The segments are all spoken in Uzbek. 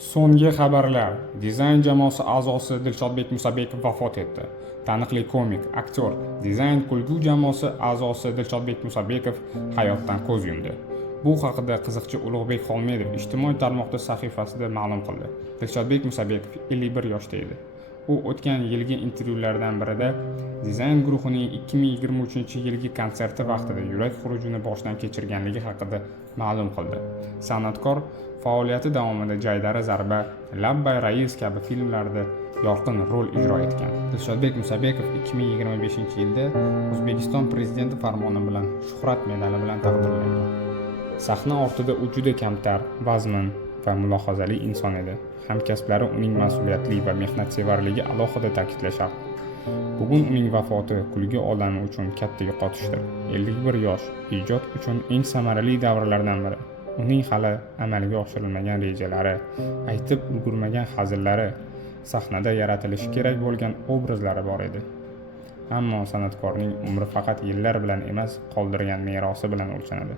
So'nggi xabarlar. Dizayn jamoasi a'zosi Dilshodbek Musabekov vafot etdi. Taniqli komik, aktyor, dizayn kulgu jamoasi a'zosi Dilshodbek Musabekov hayotdan ko'z yumdi. Bu haqida qiziqchi Ulug'bek Xolmedov ijtimoiy tarmoqda sahifasida ma'lum qildi. Dilshodbek Musabekov 51 yoshda edi. U o'tgan yilgi intervyulardan birida dizayn guruhining 2023-yilgi konserti vaqtida yurak xurujini boshdan kechirganligi haqida ma'lum qildi. San'atkor faoliyati davomida Jaydari zarba, Labbay rais kabi filmlarda yorqin rol ijro etgan. Dilshodbek Musabekov 2025-yilda O'zbekiston prezidenti farmoni bilan Shuhrat medali bilan taqdirlangan. Sahna ortida u juda kamtar, vazmin va mulohazali inson edi. Hamkasblari uning mas'uliyatli va mehnatsevarligi alohida ta'kidlashardi. Bugun uning vafoti kulgi olami uchun katta yo'qotishdir. 51 yosh ijod uchun eng samarali davrlardan biri. Uning hali amalga oshirilmagan rejalari, aytib ulgurmagan hazillari, sahnada yaratilishi kerak bo'lgan obrazlari bor edi. Ammo san'atkorning umri faqat yillar bilan emas, qoldirgan merosi bilan o'lchanadi.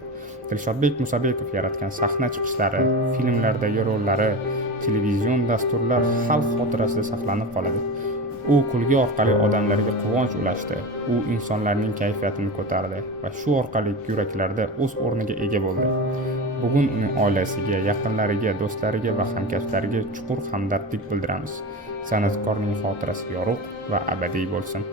Dilshodbek Musabekov yaratgan sahna chiqishlari, filmlardagi rollari, televizion dasturlar xalq xotirasida saqlanib qoladi. U kulgi orqali odamlarga quvonch ulashdi. U insonlarning kayfiyatini ko'tardi va shu orqali yuraklarda o'z o'rniga ega bo'ldi. Bugun uning oilasiga, yaqinlariga, do'stlariga va hamkasblariga chuqur hamdardlik bildiramiz. San'atkorning xotirasi yorug' va abadiy bo'lsin.